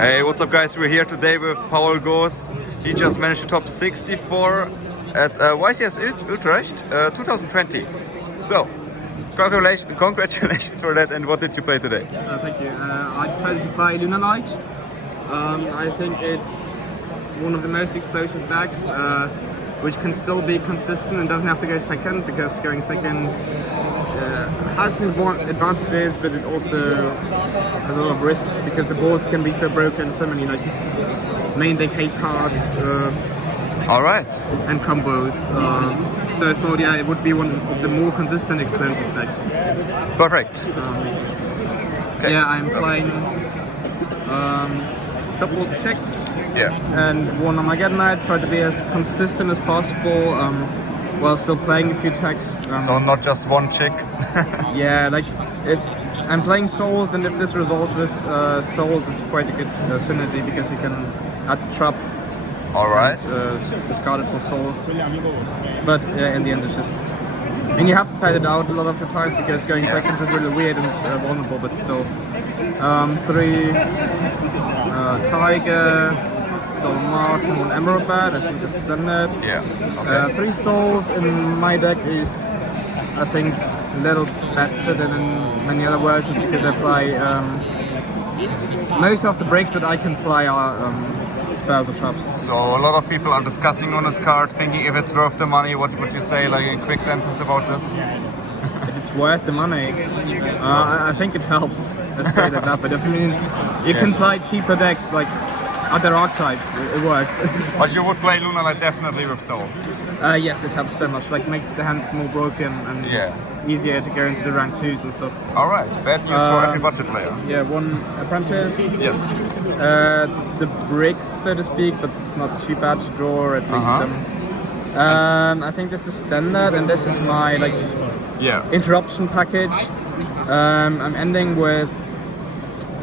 Hey, what's up guys? We're here today with Paul Goes. He just managed to top 64 at YCS Utrecht 2020. So, congratulations for that. And what did you play today? Thank you. I decided to play Lunalight. I think it's one of the most explosive decks, which can still be consistent and doesn't have to go second, because going second has some advantages, but it also has a lot of risks because the boards can be so broken, so many like main deck hate cards. All right. And combos. So I thought, yeah, it would be one of the more consistent explosive decks. Perfect. Okay. Yeah, I'm playing double check. Yeah. And one Armageddonite. Try to be as consistent as possible while still playing a few decks. So not just one chick. Yeah, like if I'm playing Souls, and if this resolves with Souls, it's quite a good synergy because you can add the trap. Alright. Discard it for Souls. But in the end it's just... I mean, you have to side it out a lot of the times because going seconds is really weird and vulnerable, but still. 3 Tiger, Double Martin, 1 Emerald Bat, I think that's standard. Yeah. Okay. 3 Souls in my deck is, I think, a little better than in many other versions because I play... most of the breaks that I can play are spells or traps. So a lot of people are discussing on this card, thinking if it's worth the money. What would you say, like a quick sentence about this? If it's worth the money, I think it helps. Let's say that. But if, I mean, you can play cheaper decks like other archetypes. It works. But you would play Lunalight definitely with Souls. Yes, it helps so much. Like makes the hands more broken and easier to go into the rank 2s and stuff. All right. Bad news for every budget player. Yeah, 1 Apprentice. Yes. The bricks, so to speak, but it's not too bad to draw at least them. I think this is standard, and this is my interruption package. I'm ending with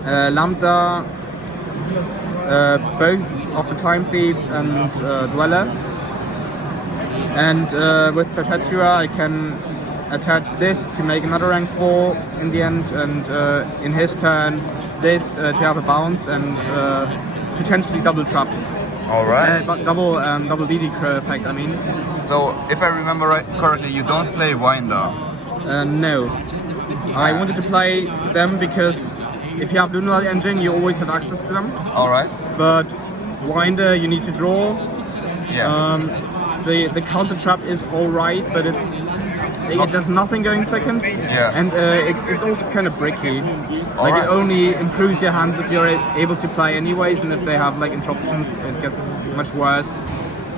Lambda, both of the Time Thieves and Dweller. And with Perpetua I can attach this to make another rank 4 in the end, and in his turn this to have a bounce and potentially double trap. Alright. But double DD Crow effect, I mean. So if I remember correctly, you don't play Winder. No. I wanted to play them because if you have Lunalight Engine you always have access to them. Alright. But Winder you need to draw. Yeah. The counter trap is alright, but it does nothing going second. Yeah. And it's also kind of bricky. Like it only improves your hands if you're able to play anyways, and if they have like interruptions it gets much worse.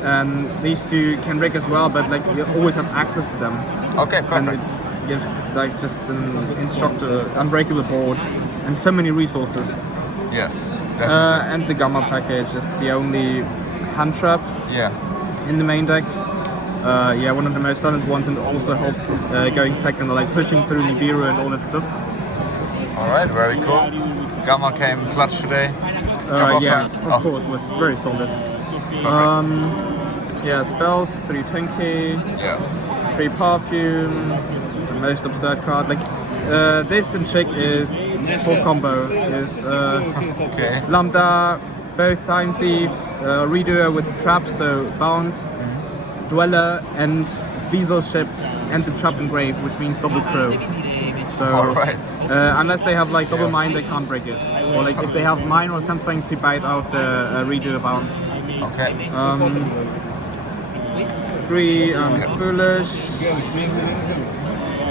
And these two can rig as well, but like you always have access to them. Okay, perfect. And it gives like just an instructor, unbreakable board, and so many resources. Yes, definitely. And the Gamma package is the only hand trap in the main deck. Yeah, one of the most silenced ones, and it also helps going second, like pushing through Nibiru and all that stuff. Alright, very cool. Gamma came clutch today. Yeah, of course, was very solid. Yeah, spells, 3 Tinky, 3 Perfume, the most absurd card. Like this and Chick is full combo. Is Lambda, both Time Thieves, Redoer with traps, so bounce, Dweller, and Beazle Ship, and the Trap and Grave, which means double Crow. So unless they have like double mine, they can't break it. Or like if they have mine or something to bite out the Redoer bounce. Okay. 3 Foolish.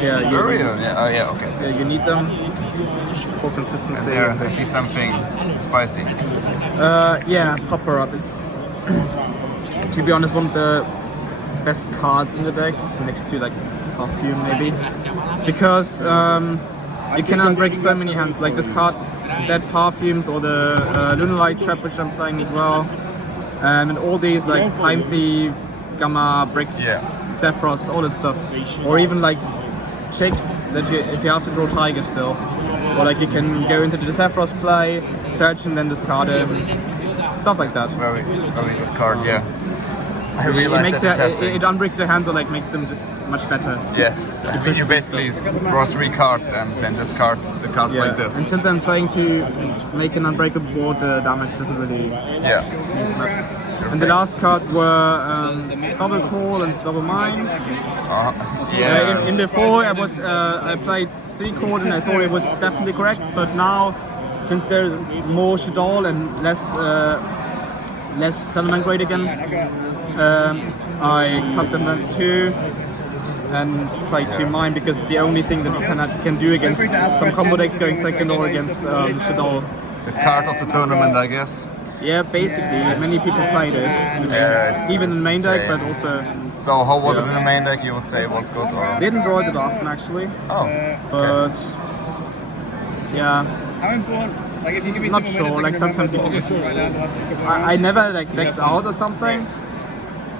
Yeah, okay. Yeah, you need them for consistency. And there, I see something spicy. Yeah, Popper Up is, to be honest, one of the best cards in the deck, next to like Perfume maybe, because you can unbreak so many hands. Like this card, Dead Perfumes, or the Lunalight Trap, which I'm playing as well, and all these like Time Thief, Gamma, Bricks, Zephyros, all that stuff, or even like chicks that if you have to draw Tiger still, or like you can go into the Zephyros play, search and then discard him, stuff like that. Very good card, I realized makes that in it testing. unbricks your hands or like makes them just much better. Yes, you basically draw 3 cards and then discard the cards like And this. since I'm trying to make an unbreakable board, the damage doesn't really Yeah. mean much. And the last cards were double call and double mine. Yeah. In before I played 3 chord and I thought it was definitely correct, but now since there's more Shadol and less Settlement Grade again, I cut them down to 2 and play 2 mine because it's the only thing that you can do against some combo decks going second or against Shadol. The card of the tournament, I guess. Yeah, basically, many people played it. Yeah, even in the main deck, insane. but also So how was it in the main deck? You would say it was good, or? didn't draw it often actually. Oh. But yeah, How important? Like if you give me not 2 sure. minutes, Like sometimes you can just. I never like decked out or something.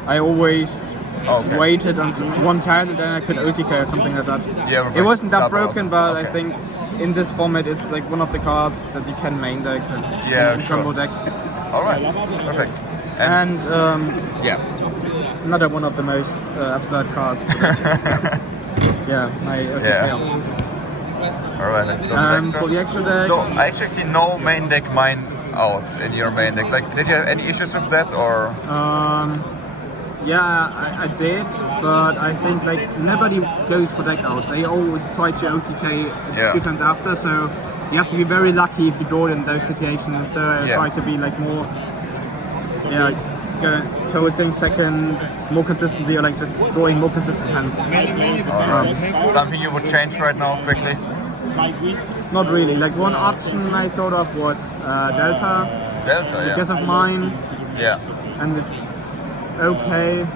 I always Okay. waited until 1 turn and then I could OTK or something like that. Yeah, It wasn't that double. broken, but I Okay. think in this format it's like one of the cards that you can main deck and Yeah, in sure. combo decks. All right. Perfect. And Yeah. another one of the most absurd cards. Yeah, my OTK Yeah. option. All right. Let's go to the next For one. the extra deck, So I actually see no main deck mine out in your main deck. Like, did you have any issues with that, or? yeah, I did, but I think like nobody goes for deck out. They always try to OTK Yeah. a few times after, so you have to be very lucky if you draw it in those situations. So I Yeah. try to be like more, towards getting second more consistently, or like just drawing more consistent hands. Something you would change right now quickly? Not really. Like one option I thought of was Delta Delta, yeah. because of mine, Yeah. and it's okay,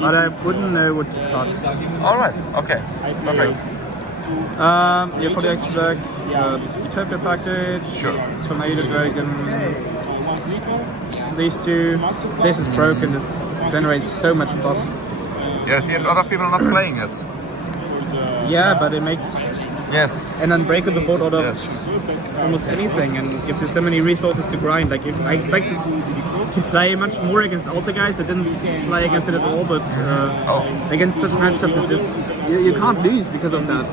but I wouldn't know what to cut. All right. Okay. Perfect. Yeah, for the extra deck, Utopia package, Sure. Tornado Dragon, these 2. This is broken, this generates so much plus. Yeah, I see a lot of people not playing it. Yeah, but it makes Yes. an unbreakable board out of Yes. almost anything and gives you so many resources to grind. Like I expected to play much more against alter guys that didn't play against it at all, but against such matchups it just you can't lose because of that.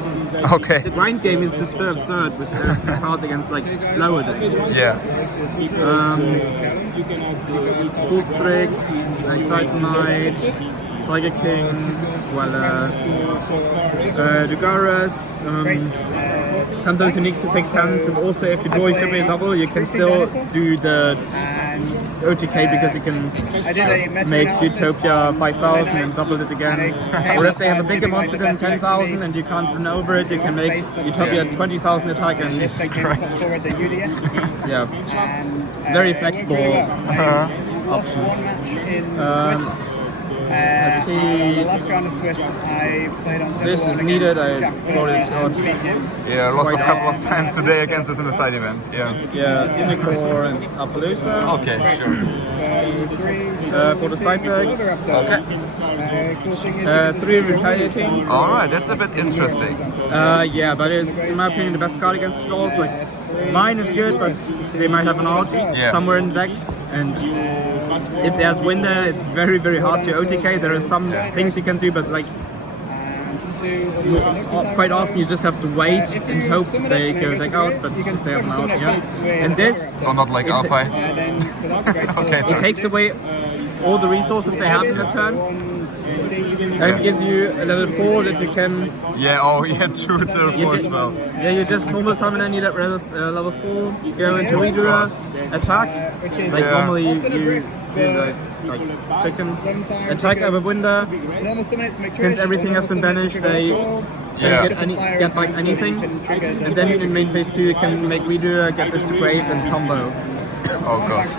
Okay. The grind game is just so absurd with those 2 cards against like slower decks. Yeah. Full Strix, Excite Knight, Tiger King, Dugaras. Sometimes you need to fix hands, and also if you draw Utopia double, you can still do the OTK because you can make Utopia 5,000 and double it again. Or if they have a bigger monster than 10,000 and you can't run over it, you can make Utopia 20,000 attack and Jesus Christ. yeah, very flexible option. The last round of Swiss, I played on This is needed. I brought it out. Yeah, I lost a couple of times today against us in the side event. Yeah. Yeah, Unicorn and Appaloosa. Okay, sure. For the side deck, Okay. 3 retaliating. All right, that's a bit interesting. Yeah, but it's in my opinion the best card against stalls. Like mine is good, but they might have an out somewhere in the deck, and if there's wind there, it's very hard to OTK. There are some things you can do, but like quite often you just have to wait and hope they go deck out, but if they have an out, And this, So not like Alpha. Okay, it sorry. takes away all the resources they have in the turn. And it gives you a level 4 that you can. Yeah, oh yeah, true, to You as ju- well. Yeah, you just normal summon and you let level 4, go into Redoer, attack. Like Yeah. normally you do like chicken. Attack over window. Since everything has been banished, they don't get like anything. And then in main phase 2 you can make Redoer, get this to grave and combo. Oh god.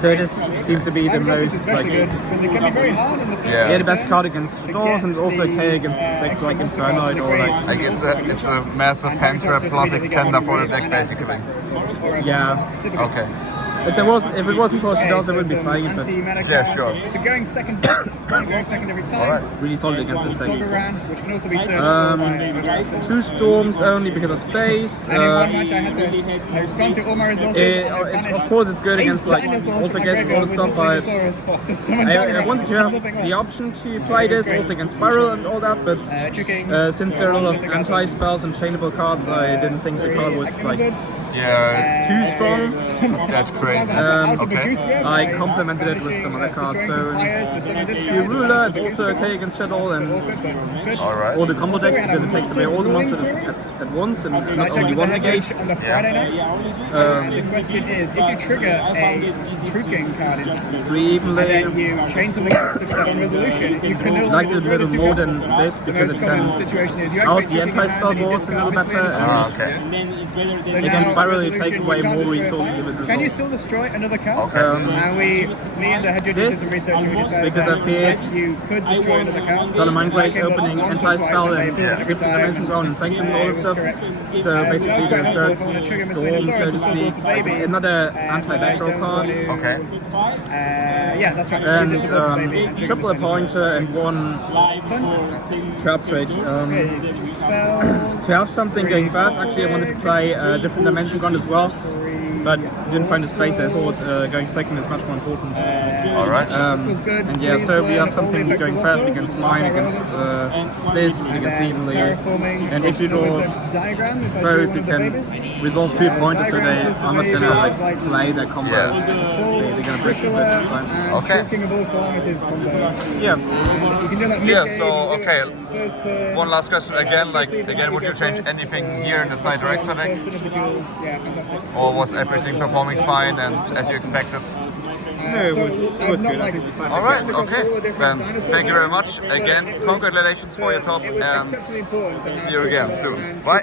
So it just seems to be the most like It can be very hard in the field. the best card against stores, and also okay against decks like Infernoid or like Like it's a massive hand trap plus extender for the deck basically. yeah. Okay. if it wasn't for Citadels, I wouldn't be playing it, but Yeah, sure. So going second every time. Alright. really solid against this deck. Which can also be served 2 storms only because of space. and in one match I had to respond to all my resources. Of course, it's good against like Altergeist and all the stuff. I wanted to have the option to play this also against Spiral and all that, but since there are a lot of anti-spells and chainable cards, I didn't think the card was like Yeah, too strong. that's crazy. Okay. I complemented it with some other cards. So to Ruler, it's also okay against Shadow and Alright. all the combo decks because it takes away all the monsters at once and not only one negate. The question is, if you trigger a Truth Game card in 3 evenly. and then you change something else to on resolution, you can no Like longer it a little destroy more the than this The because most it common can situation is you out activate the Truth anti-spell Game balls a little better. And Okay. against now, Spiral, you resolution, take away you can't more destroy resources that. if it Can you resolves. still destroy another card? Okay. And me and the head judge did some research and we decided because I that feared yes, you could destroy another card. Salamine Grace Okay, but opening once or anti-spell twice, and they different dimension zone and sanctum and all this stuff. So basically the third storm, so to speak, another anti-backrow card. Okay. Yeah, that's right. And triple a pointer and 1 trap trade. To have something going fast, actually I wanted to play a different dimension gun as well, but didn't find the space. I thought going second is much more important. Alright. And yeah, so we have something going fast against mine, against this, against evenly. And if you draw both, you can resolve 2 pointers, so they are not gonna like play their combos. They're gonna break it both times. Okay. Yeah. Yeah, so okay. One last question again, would you change anything here in the Side Rexa deck? Or was everything performing fine and as you expected? No, it was good. I think the side Alright, okay. Then thank you very much. Again, congratulations for your top and see you again soon. Bye.